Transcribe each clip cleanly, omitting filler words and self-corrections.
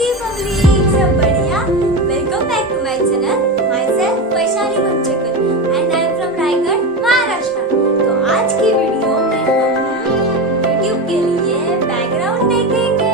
Public सब बढ़िया। Welcome back to my channel. My self Vaishali and I am from Raigarh, Maharashtra. तो आज की वीडियो में हम YouTube के लिए बैकग्राउंड देखेंगे।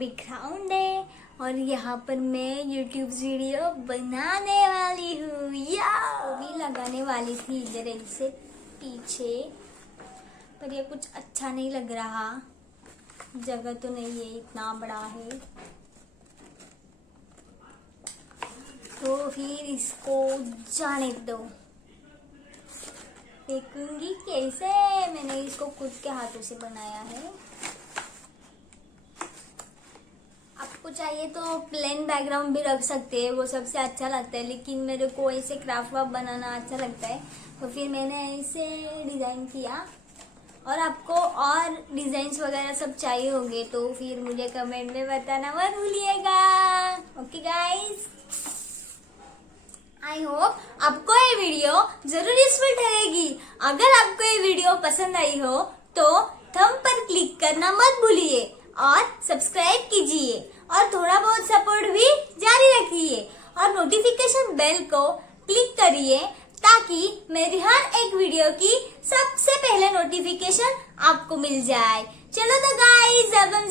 बैकग्राउंड है और यहाँ पर मैं YouTube वीडियो बनाने वाली हूँ। या भी लगाने वाली थी इधर ऐसे पीछे, पर ये कुछ अच्छा नहीं लग रहा, जगह तो नहीं है, इतना बड़ा है। तो फिर इसको जाने दो। देखूंगी कैसे, मैंने इसको खुद के हाथों से बनाया है। आपको चाहिए तो प्लेन बैकग्राउंड भी रख सकते हैं, वो सबसे अच्छा लगता है, लेकिन मेरे को ऐसे क्राफ्ट वर्क बनाना अच्छा लगता है, तो फिर मैंने ऐसे डिजाइन किया। और आपको और डिजाइन्स वगैरह सब चाहिए होंगे तो फिर मुझे कमेंट में बताना मत भूलिएगा। ओके गाइस, आई होप आपको ये वीडियो जरूर यूजफुल ठहरेगी। अगर आपको ये वीडियो पसंद आई हो तो थंब पर क्लिक करना मत भूलिए और सब्सक्राइब कीजिए और थोड़ा बहुत सपोर्ट भी जारी रखिए और नोटिफिकेशन बेल को क्लिक करिए ताकि मेरी हर एक वीडियो की सबसे पहले नोटिफिकेशन आपको मिल जाए। चलो तो गाइस, अब हम